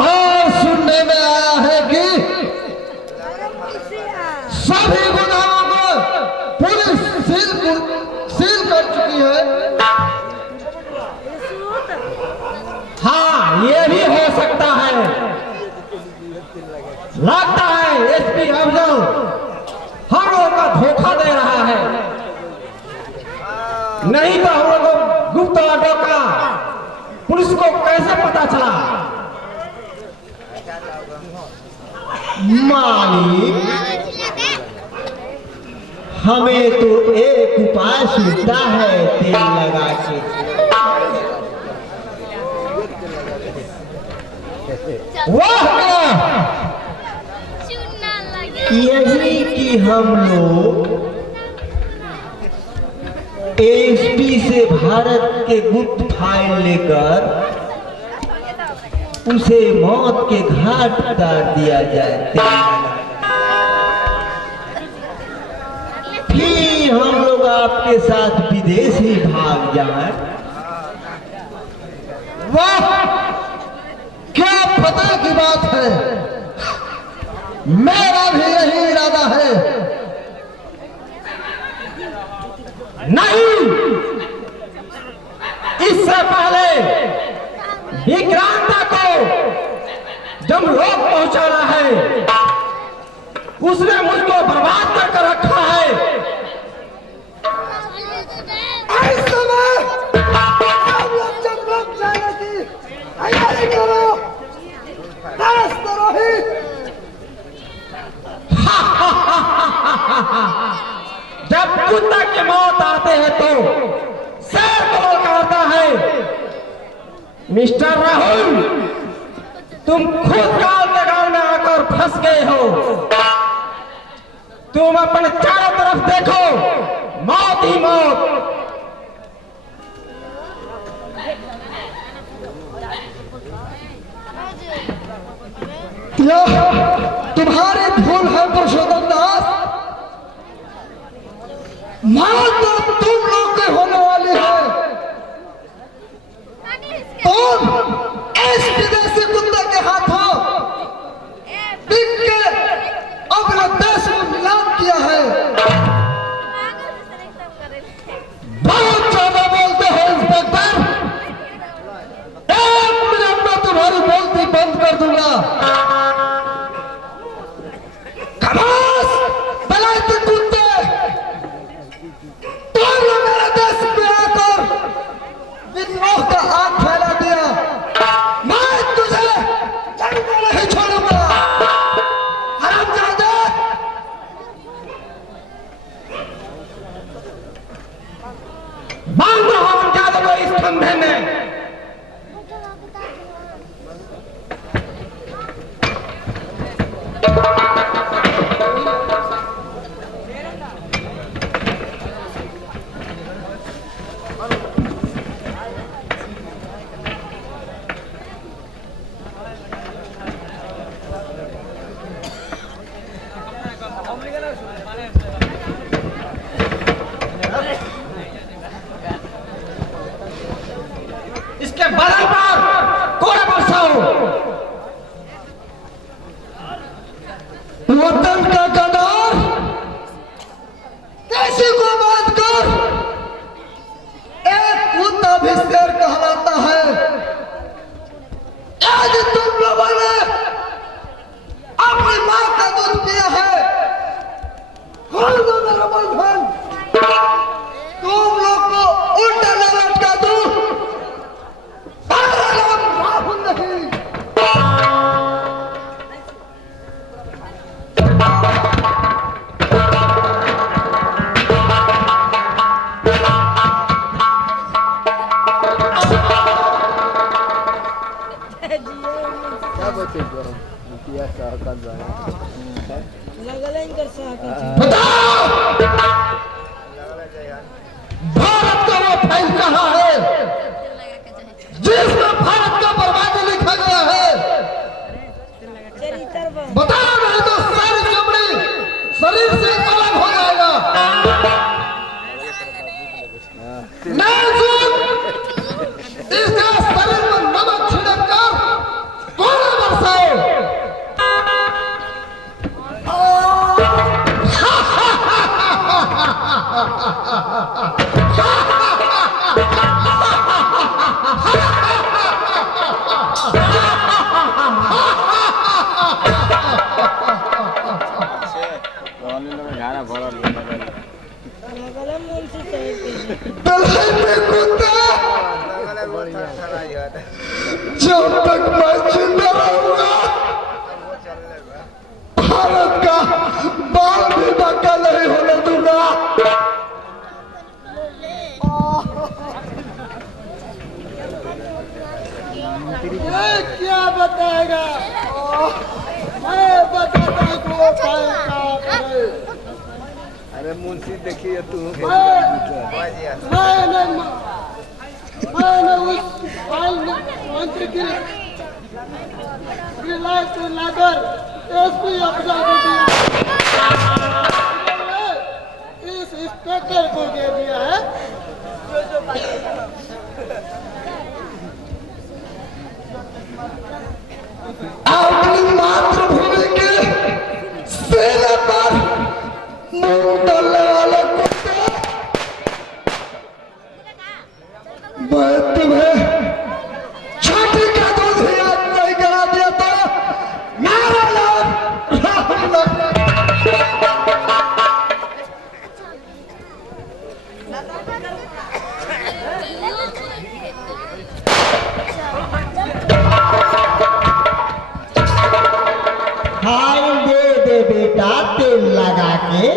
और सुनने में आया है कि सभी गुनाहों को पुलिस सील कर चुकी है। हाँ, ये भी हो सकता है। लगता है एसपी अफजल हम लोगों का धोखा दे रहा है। नहीं तो हम लोगों को गुप्त ऑर्डर का पुलिस को कैसे पता चला? मालिक, हमें तो एक उपाय सूझता है तेल लगा के। वाह, यही कि हम लोग एसपी से भारत के गुप्त फाइल लेकर उसे मौत के घाट उतार दिया जाए, फिर हम लोग आपके साथ विदेश ही भाग जाए। वाह, क्या पता की बात है। मेरा भी यही इरादा है। नहीं, इससे पहले विक्रांता को जब रोक पहुंचाना है, उसने मुझको बर्बाद करके रखा है। इस समय आप लोग जब लोग जाने की तैयारी करो, दस करो ही। जब कुत्ता की मौत आते हैं तो शेर को कहता है। मिस्टर राहुल, तुम खुद गाल के गाल में आकर फंस गए हो। तुम अपने चारों तरफ देखो, मौत ही मौत। यह तुम्हारी भूल है पुरुषोत्तम दास। मौत तो तुम लोग के होने वाली है। तुम इस विदेशी कुत्ते के हाथों बिक के अपने देश को नीलाम किया है। बहुत ज्यादा बोलते हो इंस्पेक्टर। 1 मिनट में तुम्हारी बोलती बंद कर दूंगा। खमोश बलायती कुत्ते, तुमने मेरे देश में आकर विद्रोह का आग फैला दिया। मैं तुझे जन्म नहीं छोड़ूंगा। हरामजादे, बांध रहा हूं जादू को इस खंभे में। इसके बदल पर कोड़ा बरसाओ। वतन का गद्दार किसी को बात कर। एक कुत्ता भी शेर कहलाता है। आज तुम लोगों ने अपनी मां का दूध पिया है। खोल दो मेरा बंधन। तुम लोग को उल्टा न लटका दूं। राहुल नहीं। क्या बचे गरम मुखिया सहकल जाए लगलें कर सहकल। बताओ, भारत का वो फाइल कहाँ है जिसमें भारत का बर्बादी लिखा गया है? बताओ, नहीं तो सारी चमड़ी शरीर से अलग हो जाएगा। नाजुक इसके शरीर में नमक छिड़क कर जब तक मैं जिंदा रहूंगा भारत का बाल भी बाका नहीं होने दूंगा। ये क्या बताएगा? मैं बताता हूँ भाई क्या करे। अरे मुंशी देखिए तू मैंने उस मंत्री की लाइट लाकर एसपी अफसर को दिया, इस इंस्पेक्टर को दे दिया है। अपनी मातृभूमि के सेना पर मुंह डालने वाले कुत्ते, मैं तुम्हें छाती का दूध ही याद नहीं करा दिया तो मेरा नाम राहुल नहीं। खाई दे दे बेटा तेल लगा के।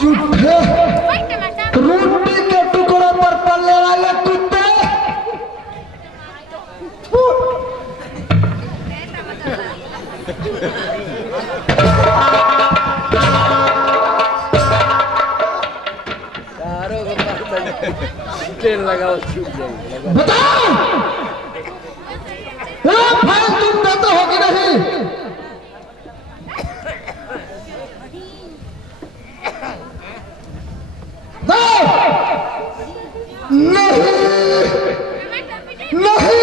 झूठे रोटी के टुकड़ों पर पलने वाले कुत्ते, तेल लगाओ छूट जाएगी। बताओ फाइल तुम देते हो कि नहीं? दो। नहीं नहीं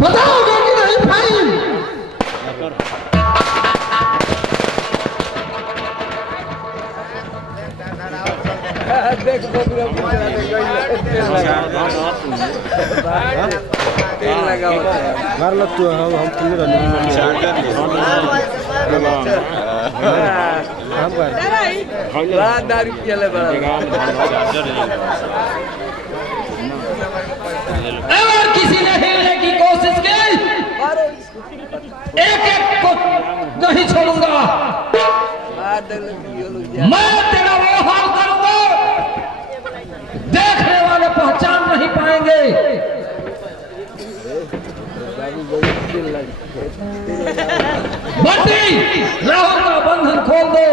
बताओगे कि नहीं फाइल? देख तेल लगाओ मार लो तू हम क्लियर बड़ा दारू पियले बड़ा। अगर किसी ने हिलने की कोशिश की एक एक को नहीं छोड़ूंगा। मैं तेरा वो हाल करूंगा देखने वाले पहचान नहीं पाएंगे। बंटी राहुल का बंधन खोल दो।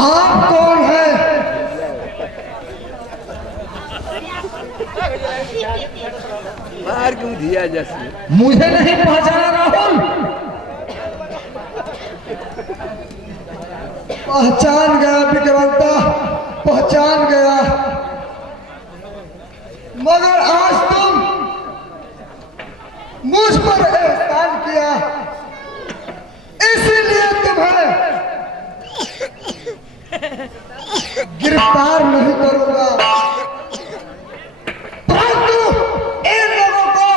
आप कौन है? मार क्यों दिया जैसे? मुझे नहीं पहचाना राहुल? पहचान गया विक्रांता, पहचान गया, मगर आज तुम मुझ पर एहसान किया, इसलिए तुम्हें गिरफ्तार नहीं करूंगा, परंतु इन लोगों को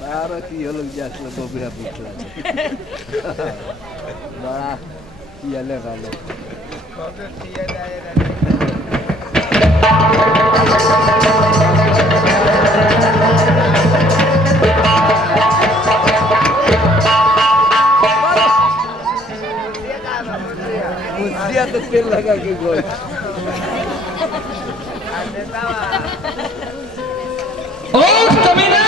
बारह की लोग जैसे बोबरा पूछला बड़ा पियले वाले। मुझे तो तेल लगा के गोल कमीने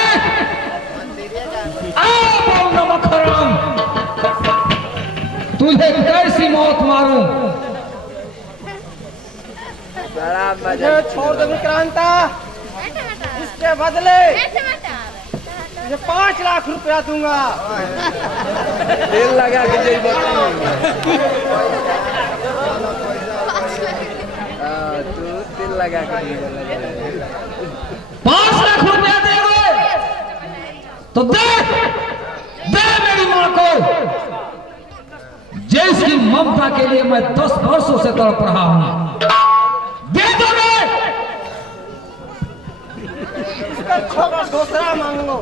नमक हराम, तुझे कैसी मौत मारूं? बड़ा मजा मुझे छोड़ दो विक्रांता, इसके बदले मुझे 5 लाख रुपया दूंगा। तेल लगा के जई तू तेल लगा के 5 लाख रुपया देंगे तो दे मेरी माँ को, जिसकी ममता के लिए मैं 10 वर्षों से तड़प रहा हूं। दे दोगे? इसका खबर दूसरा मांगो,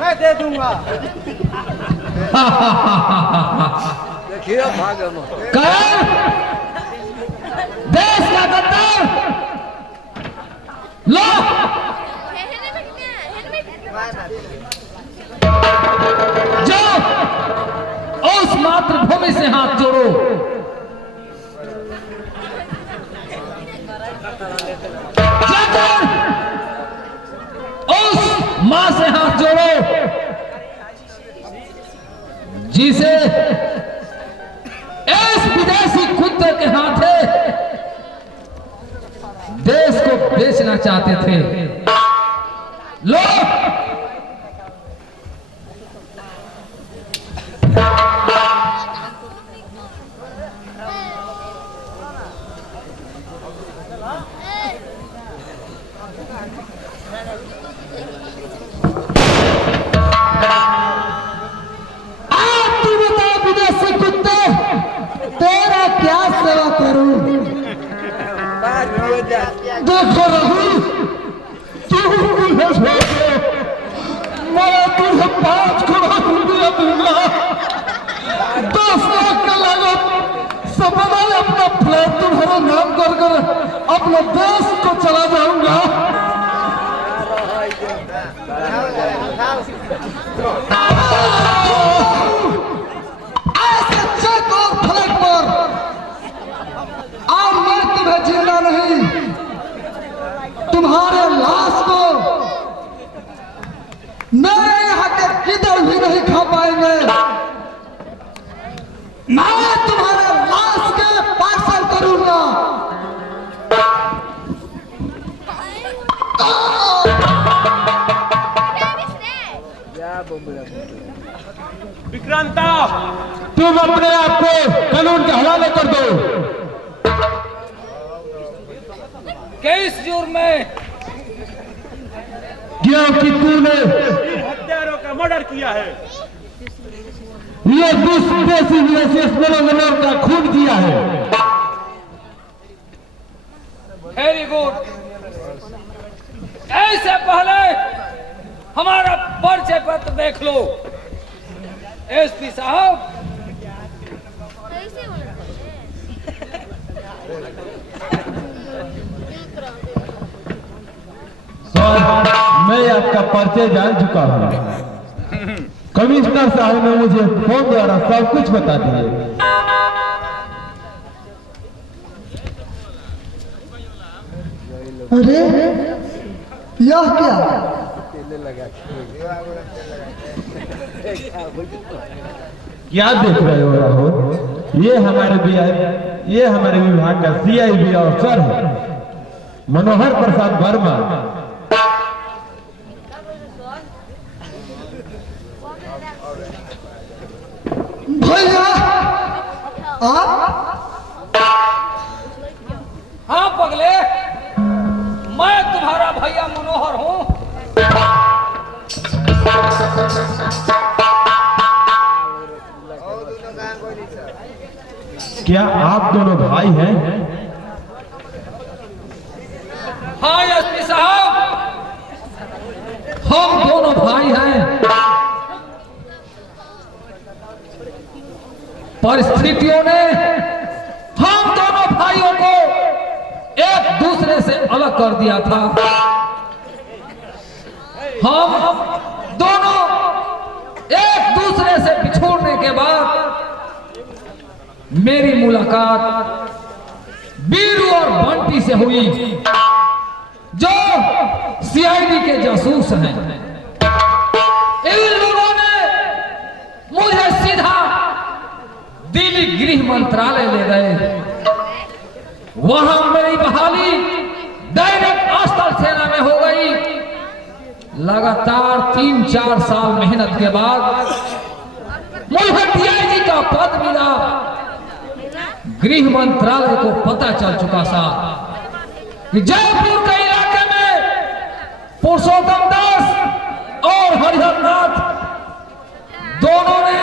मैं दे दूंगा। देखिए भागम कौन देश का गद्दार? लो जाओ उस मातृभूमि से हाथ जोड़ो, जाकर उस मां से हाथ जोड़ो जिसे इस विदेशी कुत्ते के हाथे देश को बेचना चाहते थे। लो देखो रघु, मैं तुझे 5 करोड़ रुपया दूंगा, 10 लाख का लागत सपना अपना फ्लैट तुम्हारा नाम कर अपने देश को चला जाऊंगा। ऐसे चेक और फ्लैट पर और मैं तुम्हें जिंदा नहीं, तुम्हारे लाश को मेरे यहाँ के किधर भी नहीं खा पाएंगे। मैं तुम्हारे लाश के पार्सल करूंगा। विक्रांता, तुम अपने आप को कानून के हवाले कर दो। किस जुर्म में? क्योंकि तूने हत्यारों का मर्डर किया है। ये देशी विदेशी स्मगलर का खून किया है। Very good. ऐसे पहले हमारा परिचय पत्र देख लो। एसपी साहब, मैं आपका परिचय जान चुका हूँ। कमिश्नर साहब ने मुझे फोन द्वारा सब कुछ बता दिए। अरे यह क्या? क्या देख रहे हो राहुल? ये हमारे विभाग का CIB अफसर है, मनोहर प्रसाद वर्मा। भैया आप? हाँ पगले, मैं तुम्हारा भैया मनोहर हूँ। क्या आप दोनों भाई हैं? हाँ एसपी साहब, हम दोनों भाई हैं। परिस्थितियों ने हम दोनों भाइयों को एक दूसरे से अलग कर दिया था। हम दोनों एक दूसरे से बिछोड़ने के बाद मेरी मुलाकात बीरू और बंटी से हुई, जो CID के जासूस हैं। इन लोगों ने मुझे सीधा दिल्ली गृह मंत्रालय ले गए। वहां मेरी बहाली दैनिक अस्त्र सेना में हो गई। लगातार 3-4 साल मेहनत के बाद मुझे डीआईजी का पद मिला। गृह मंत्रालय को पता चल चुका था कि जयपुर के इलाके में पुरुषोत्तम दास और हरिहर नाथ दोनों ने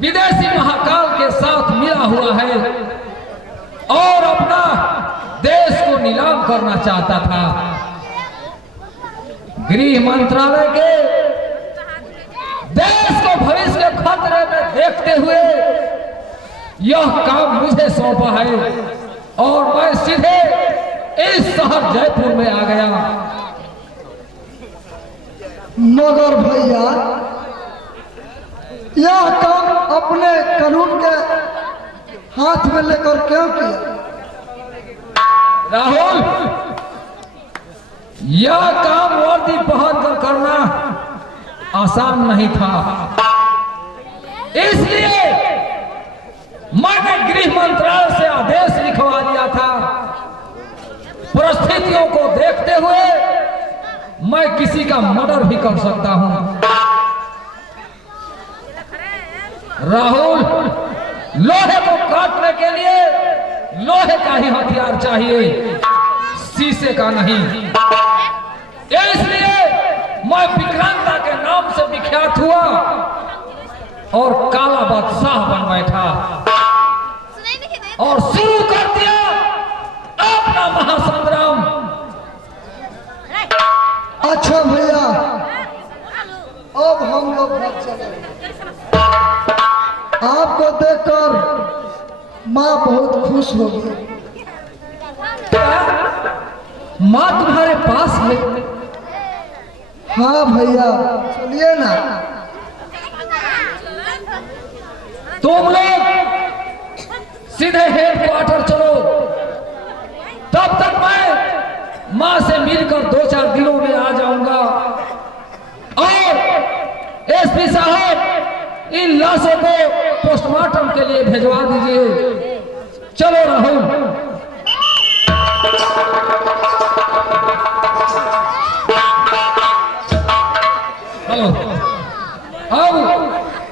विदेशी महाकाल के साथ मिला हुआ है और अपना देश को नीलाम करना चाहता था। गृह मंत्रालय के देश को भविष्य के खतरे में देखते हुए यह काम मुझे सौंपा है और मैं सीधे इस शहर जयपुर में आ गया। मगर भैया यह काम अपने कानून के हाथ में लेकर क्यों किया? राहुल, यह काम वर्दी पहन कर करना आसान नहीं था, इसलिए मैंने गृह मंत्रालय से आदेश लिखवा दिया था। परिस्थितियों को देखते हुए मैं किसी का मर्डर भी कर सकता हूं। राहुल, लोहे को काटने के लिए लोहे का ही हथियार चाहिए, शीशे का नहीं। इसलिए मैं विक्रांता के नाम से विख्यात हुआ और काला बादशाह बन बैठा और शुरू कर दिया अपना महासंग्राम। अच्छा भैया, अब हम लोग घर चले। आपको देखकर माँ बहुत खुश हो गई। माँ तुम्हारे पास है? हाँ भैया, सुनिए ना। तुम लोग सीधे हेडक्वार्टर चलो, तब तक मैं माँ से मिलकर 2-4 दिनों में आ जाऊंगा। और एसपी साहब, इन लाशों को पोस्टमार्टम के लिए भिजवा दीजिए। चलो राहुल। हेलो, अब